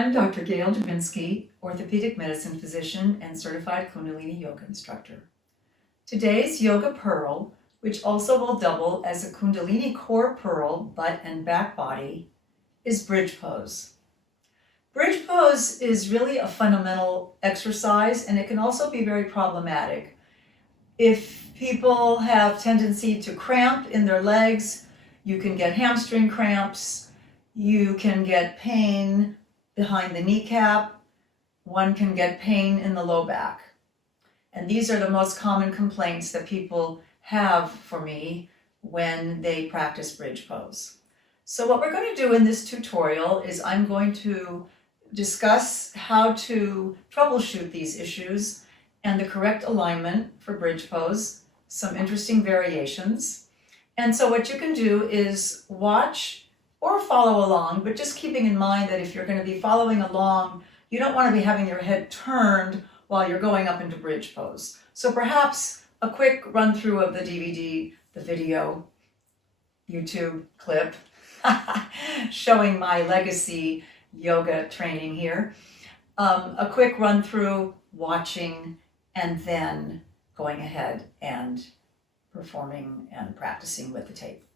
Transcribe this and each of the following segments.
I'm Dr. Gail Dubinsky, orthopedic medicine physician and certified Kundalini yoga instructor. Today's yoga pearl, which also will double as a Kundalini core pearl, butt and back body, is bridge pose. Bridge pose is really a fundamental exercise, and it can also be very problematic. If people have tendency to cramp in their legs, you can get hamstring cramps, you can get pain behind the kneecap, one can get pain in the low back. And these are the most common complaints that people have for me when they practice bridge pose. So what we're going to do in this tutorial is I'm going to discuss how to troubleshoot these issues and the correct alignment for bridge pose, some interesting variations. And so what you can do is watch or follow along, but just keeping in mind that if you're going to be following along, you don't want to be having your head turned while you're going up into bridge pose. So perhaps a quick run through of the DVD, the video, YouTube clip, showing my legacy yoga training here. A quick run through, watching, and then going ahead and performing and practicing with the tape.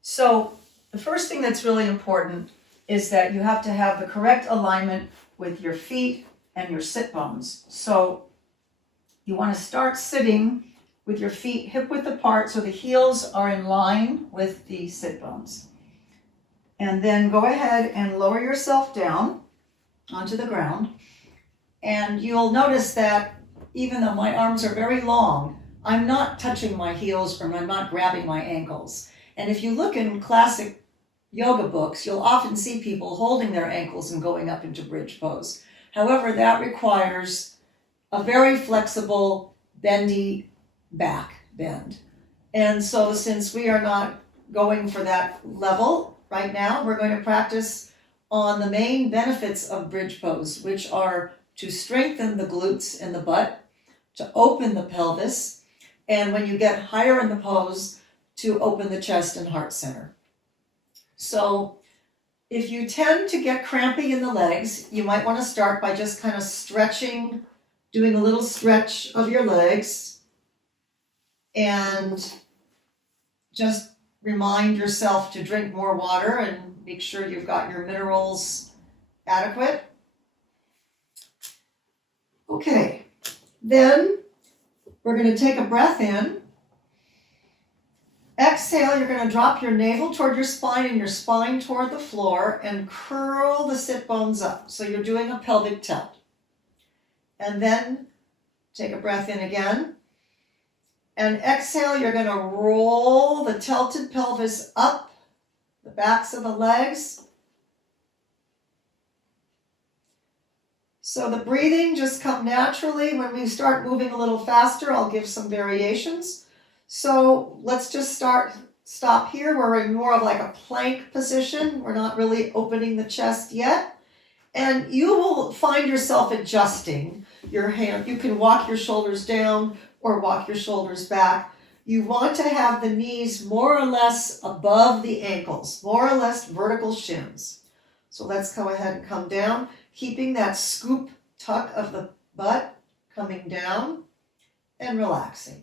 So the first thing that's really important is that you have to have the correct alignment with your feet and your sit bones. So you want to start sitting with your feet hip width apart so the heels are in line with the sit bones. And then go ahead and lower yourself down onto the ground. And you'll notice that even though my arms are very long, I'm not touching my heels or I'm not grabbing my ankles. And if you look in classic yoga books, you'll often see people holding their ankles and going up into bridge pose. However, that requires a very flexible, bendy back bend. And so since we are not going for that level right now, we're going to practice on the main benefits of bridge pose, which are to strengthen the glutes and the butt, to open the pelvis, and when you get higher in the pose, to open the chest and heart center. So if you tend to get cramping in the legs, you might want to start by just kind of stretching, doing a little stretch of your legs, and just remind yourself to drink more water and make sure you've got your minerals adequate. Okay, then we're going to take a breath in. Exhale, you're going to drop your navel toward your spine and your spine toward the floor and curl the sit bones up. So you're doing a pelvic tilt. And then take a breath in again. And exhale, you're going to roll the tilted pelvis up, the backs of the legs. So the breathing just come naturally. When we start moving a little faster, I'll give some variations. So let's just stop here. We're in more of like a plank position. We're not really opening the chest yet. And you will find yourself adjusting your hand. You can walk your shoulders down or walk your shoulders back. You want to have the knees more or less above the ankles, more or less vertical shins. So let's go ahead and come down, keeping that scoop tuck of the butt coming down and relaxing.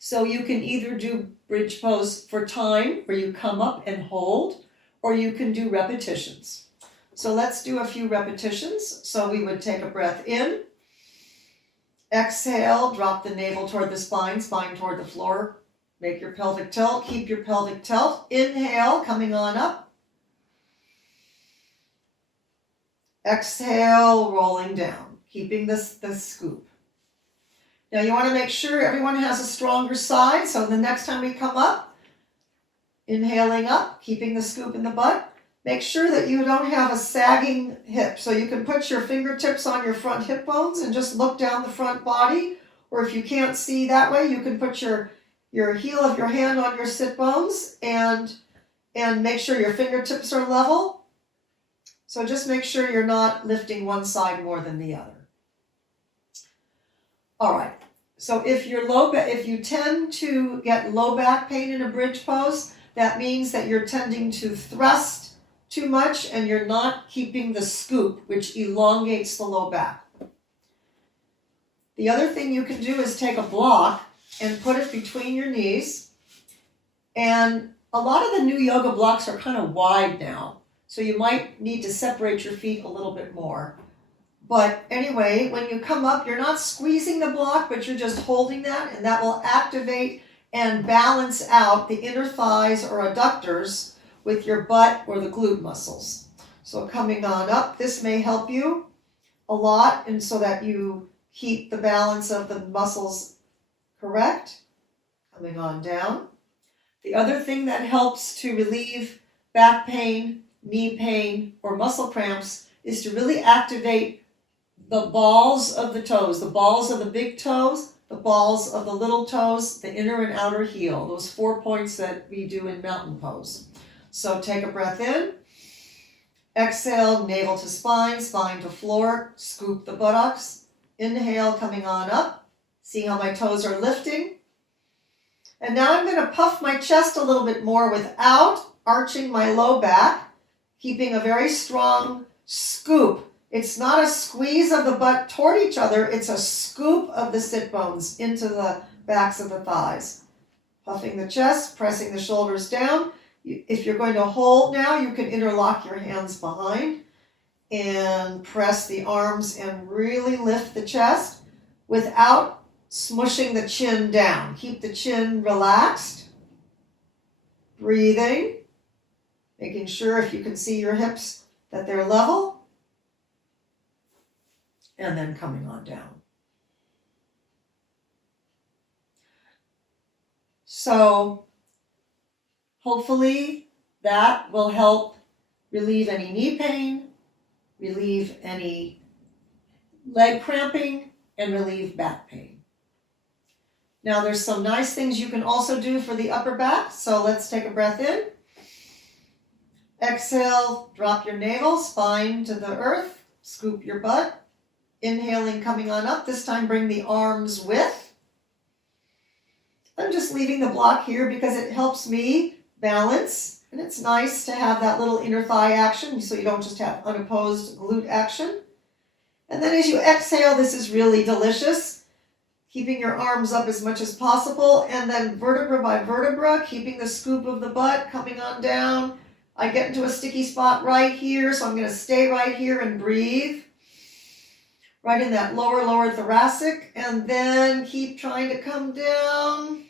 So you can either do bridge pose for time, where you come up and hold, or you can do repetitions. So let's do a few repetitions. So we would take a breath in. Exhale, drop the navel toward the spine, spine toward the floor. Make your pelvic tilt, keep your pelvic tilt. Inhale, coming on up. Exhale, rolling down, keeping this scoop. Now you want to make sure everyone has a stronger side, so the next time we come up, inhaling up, keeping the scoop in the butt, make sure that you don't have a sagging hip. So you can put your fingertips on your front hip bones and just look down the front body, or if you can't see that way, you can put your heel of your hand on your sit bones and make sure your fingertips are level. So just make sure you're not lifting one side more than the other. All right, so if you tend to get low back pain in a bridge pose, that means that you're tending to thrust too much and you're not keeping the scoop, which elongates the low back. The other thing you can do is take a block and put it between your knees. And a lot of the new yoga blocks are kind of wide now, so you might need to separate your feet a little bit more. But anyway, when you come up, you're not squeezing the block, but you're just holding that, and that will activate and balance out the inner thighs or adductors with your butt or the glute muscles. So coming on up, this may help you a lot, and so that you keep the balance of the muscles correct. Coming on down. The other thing that helps to relieve back pain, knee pain, or muscle cramps is to really activate the balls of the toes, the balls of the big toes, the balls of the little toes, the inner and outer heel, those 4 points that we do in mountain pose. So take a breath in, exhale, navel to spine, spine to floor, scoop the buttocks, inhale, coming on up, see how my toes are lifting. And now I'm going to puff my chest a little bit more without arching my low back, keeping a very strong scoop. It's not a squeeze of the butt toward each other, it's a scoop of the sit bones into the backs of the thighs. Puffing the chest, pressing the shoulders down. If you're going to hold now, you can interlock your hands behind and press the arms and really lift the chest without smushing the chin down. Keep the chin relaxed. Breathing, making sure if you can see your hips that they're level. And then coming on down. So hopefully that will help relieve any knee pain, relieve any leg cramping, and relieve back pain. Now there's some nice things you can also do for the upper back. So let's take a breath in. Exhale, drop your navel, spine to the earth, scoop your butt. Inhaling, coming on up. This time bring the arms with. I'm just leaving the block here because it helps me balance. And it's nice to have that little inner thigh action so you don't just have unopposed glute action. And then as you exhale, this is really delicious. Keeping your arms up as much as possible. And then vertebra by vertebra, keeping the scoop of the butt, coming on down. I get into a sticky spot right here, so I'm going to stay right here and breathe. Right in that lower thoracic, and then keep trying to come down.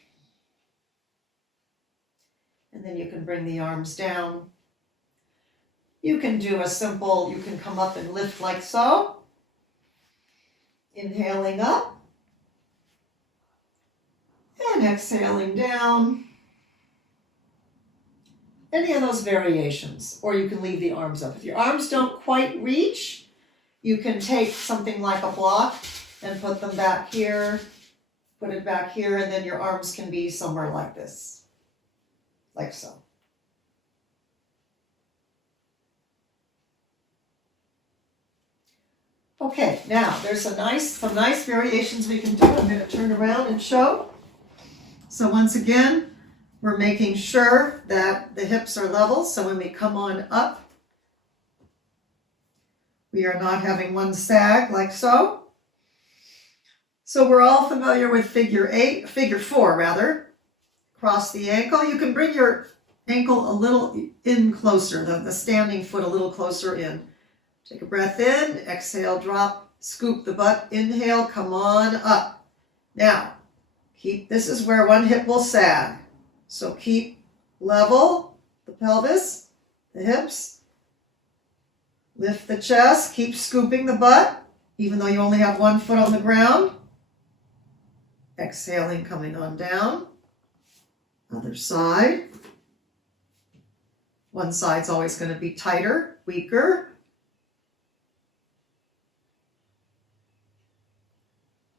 And then you can bring the arms down. You can do a simple, you can come up and lift like so. Inhaling up. And exhaling down. Any of those variations, or you can leave the arms up. If your arms don't quite reach, you can take something like a block and put them back here, put it back here, and then your arms can be somewhere like this, like so. Okay, now there's some nice variations we can do. I'm going to turn around and show. So once again, we're making sure that the hips are level, so when we come on up, we are not having one sag like so. So we're all familiar with figure 4 rather. Cross the ankle. You can bring your ankle a little in closer, the standing foot a little closer in. Take a breath in, exhale, drop, scoop the butt, inhale, come on up. Now, this is where one hip will sag. So keep level, the pelvis, the hips. Lift the chest, keep scooping the butt, even though you only have one foot on the ground. Exhaling, coming on down. Other side. One side's always going to be tighter, weaker.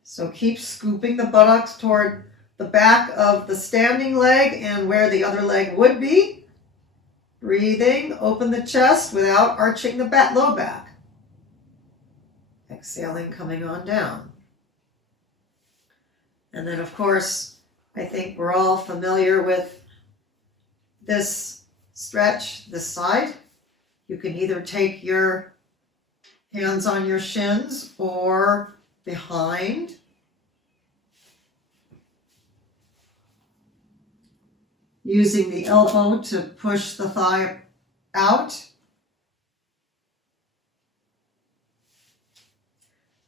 So keep scooping the buttocks toward the back of the standing leg and where the other leg would be. Breathing, open the chest without arching the low back. Exhaling, coming on down. And then, of course, I think we're all familiar with this stretch, this side. You can either take your hands on your shins or behind. Using the elbow to push the thigh out.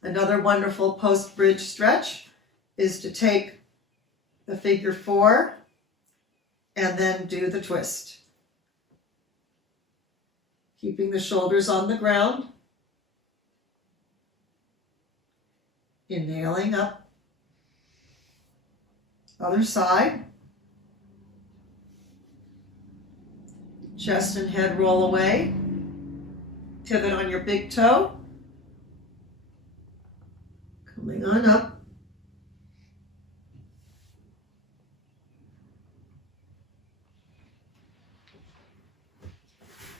Another wonderful post-bridge stretch is to take the figure 4 and then do the twist. Keeping the shoulders on the ground. Inhaling up. Other side. Chest and head roll away. Pivot on your big toe. Coming on up.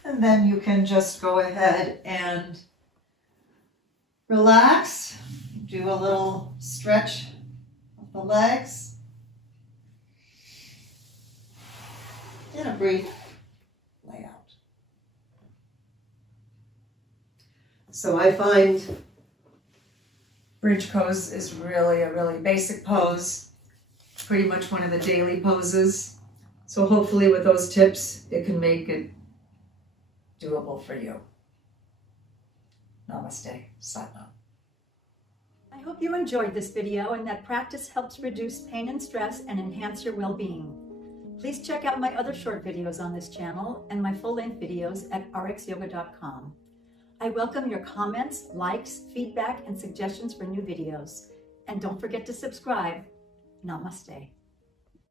And then you can just go ahead and relax. Do a little stretch of the legs. And a brief layout. So I find Bridge pose is really a really basic pose, pretty much one of the daily poses. So hopefully with those tips, it can make it doable for you. Namaste, Satnam. I hope you enjoyed this video and that practice helps reduce pain and stress and enhance your well-being. Please check out my other short videos on this channel and my full-length videos at rxyoga.com. I welcome your comments, likes, feedback, and suggestions for new videos. And don't forget to subscribe. Namaste.